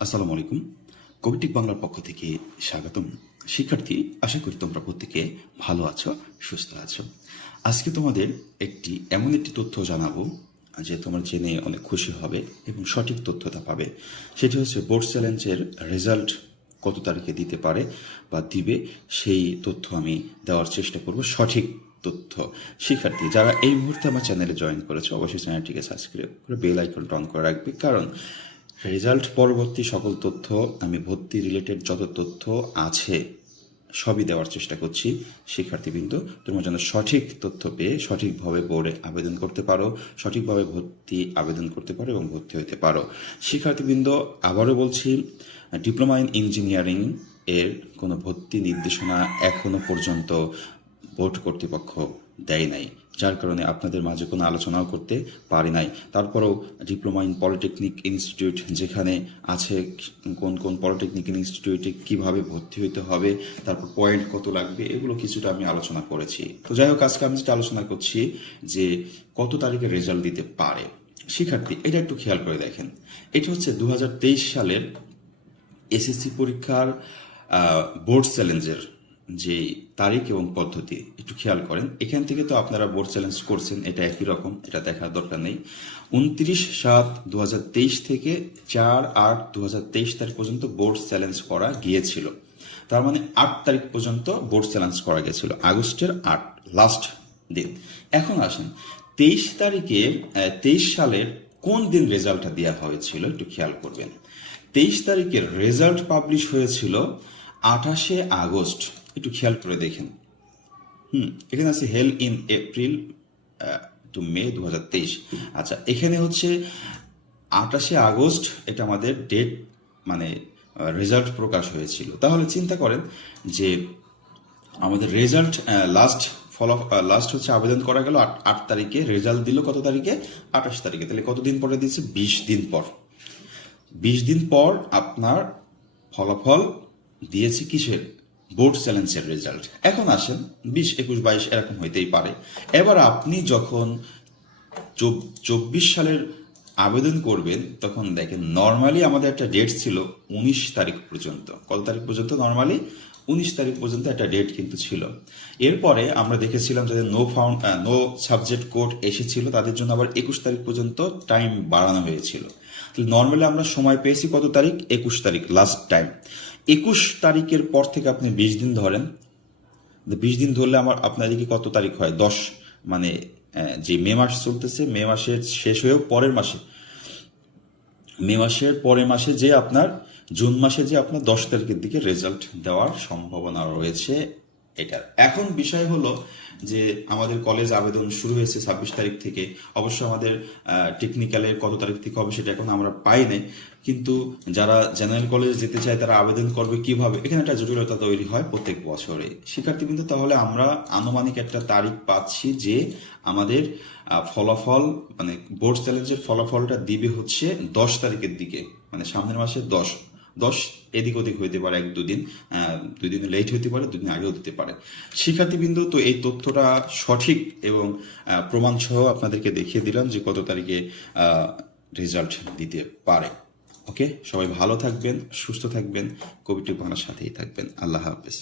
আসসালামু আলাইকুম। কবিটিক বাংলার পক্ষ থেকে স্বাগতম। শিক্ষার্থী, আশা করি তোমরা প্রত্যেকে ভালো আছো, সুস্থ আছো। আজকে তোমাদের একটি এমন একটি তথ্য জানাব যে তোমরা জেনে অনেক খুশি হবে এবং সঠিক তথ্যটা পাবে। সেটি হচ্ছে, বোর্ড চ্যালেঞ্জের রেজাল্ট কত তারিখে দিতে পারে বা দিবে, সেই তথ্য আমি দেওয়ার চেষ্টা করব, সঠিক তথ্য। শিক্ষার্থী, যারা এই মুহূর্তে আমার চ্যানেলে জয়েন করেছে, অবশ্যই চ্যানেলটিকে সাবস্ক্রাইব করে বেল আইকন অন করে রাখবে। কারণ রেজাল্ট পরবর্তী সকল তথ্য, আমি ভর্তি রিলেটেড যত তথ্য আছে, সবই দেওয়ার চেষ্টা করছি। শিক্ষার্থীবৃন্দ, তোমরা যেন সঠিক তথ্য পেয়ে সঠিকভাবে বোর্ডে আবেদন করতে পারো, সঠিকভাবে ভর্তি আবেদন করতে পারো এবং ভর্তি হতে পারো। শিক্ষার্থীবৃন্দ, আবারও বলছি, ডিপ্লোমা ইন ইঞ্জিনিয়ারিং এর কোনো ভর্তি নির্দেশনা এখনও পর্যন্ত বোর্ড কর্তৃপক্ষ দেয় নাই, যার কারণে আপনাদের মাঝে কোনো আলোচনাও করতে পারি নাই। তারপরেও ডিপ্লোমা ইন পলিটেকনিক ইনস্টিটিউট যেখানে আছে, কোন কোন পলিটেকনিক ইনস্টিটিউটে কীভাবে ভর্তি হতে হবে, তারপর পয়েন্ট কত লাগবে, এগুলো কিছুটা আমি আলোচনা করেছি। তো যাই হোক, আজকে আমি যেটা আলোচনা করছি যে কত তারিখে রেজাল্ট দিতে পারে। শিক্ষার্থী, এটা একটু খেয়াল করে দেখেন। এটা হচ্ছে দু হাজার তেইশ সালের এসএসসি পরীক্ষার বোর্ড চ্যালেঞ্জের যে তারিখ এবং পদ্ধতি, একটু খেয়াল করেন। এখান থেকে তো আপনারা বোর্ড চ্যালেঞ্জ করছেন, এটা একই রকম, এটা দেখার দরকার নেই। উনত্রিশ সাত দু থেকে চার আট দু তারিখ পর্যন্ত বোর্ড চ্যালেঞ্জ করা গিয়েছিল। তার মানে আট তারিখ পর্যন্ত বোর্ড চ্যালেঞ্জ করা গিয়েছিল, আগস্টের আট লাস্ট দিন এখন আসেন, তেইশ তারিখে তেইশ সালের কোন দিন রেজাল্টটা দেওয়া হয়েছিল, একটু খেয়াল করবেন। তেইশ তারিখের রেজাল্ট পাবলিশ হয়েছিল আঠাশে আগস্ট একটু খেয়াল করে দেখেন। হুম, এখানে আছে held in April to May দু হাজার তেইশ। আচ্ছা এখানে হচ্ছে আঠাশে আগস্ট এটা আমাদের ডেট মানে রেজাল্ট প্রকাশ হয়েছিল। তাহলে চিন্তা করেন যে আমাদের রেজাল্ট লাস্ট ফলো লাস্ট হচ্ছে আবেদন করা গেল আট তারিখে। রেজাল্ট দিল কত তারিখে? আঠাশ তারিখে। তাহলে কতদিন পরে দিয়েছে? বিশ দিন পর। বিশ দিন পর আপনার ফলাফল দিয়েছে কিসের? বোর্ড চ্যালেঞ্জের রেজাল্ট এখন আসেন, বিশ, একুশ, বাইশ এরকম হইতেই পারে। এবার আপনি যখন চব্বিশ সালের আবেদন করবেন, তখন দেখেন নর্মালি আমাদের একটা ডেট ছিল উনিশ তারিখ পর্যন্ত। কত তারিখ পর্যন্ত? নর্মালি উনিশ তারিখ পর্যন্ত একটা ডেট কিন্তু ছিল। এরপরে আমরা দেখেছিলাম যাদের no found no subject code এসেছিল, তাদের জন্য আবার একুশ তারিখ পর্যন্ত টাইম বাড়ানো হয়েছিল। নর্মালি আমরা সময় পেয়েছি কত তারিখ? একুশ তারিখ লাস্ট টাইম একুশ তারিখের পর থেকে আপনি বিশ দিন ধরেন। বিশ দিন ধরলে আমার আপনাদেরকে কত তারিখ হয়? দশ মানে যে মে মাস চলতেছে, মে মাসের শেষ হয়েও পরের মাসে। মে মাসের পরের মাসে যে আপনার, জুন মাসে যে আপনার দশ তারিখের দিকে রেজাল্ট দেওয়ার সম্ভাবনা রয়েছে। এটার এখন বিষয় হলো যে আমাদের কলেজ আবেদন শুরু হয়েছে ছাব্বিশ তারিখ থেকে। অবশ্য আমাদের টেকনিক্যালের কত তারিখ থেকে হবে সেটা এখন আমরা পাই নাই। কিন্তু যারা জেনারেল কলেজ যেতে চায় তারা আবেদন করবে কীভাবে? এখানে একটা জটিলতা তৈরি হয় প্রত্যেক বছরে। শিক্ষার্থীবৃন্দ, তাহলে আমরা আনুমানিক একটা তারিখ পাচ্ছি যে আমাদের ফলাফল মানে বোর্ড চ্যালেঞ্জের ফলাফলটা দিবে হচ্ছে দশ তারিখের দিকে মানে সামনের মাসে দশ। দশ এদিক ওদিক হইতে পারে এক দুদিন দুই দিন লেট হইতে পারে, দুদিন আগেও দিতে পারে। শিক্ষার্থীবৃন্দ, তো এই তথ্যটা সঠিক এবং প্রমাণ সহ আপনাদেরকে দেখিয়ে দিলাম যে কত তারিখে রেজাল্ট দিতে পারে। ওকে সবাই ভালো থাকবেন, সুস্থ থাকবেন, কবিটি বাংলার সাথেই থাকবেন। আল্লাহ হাফেজ।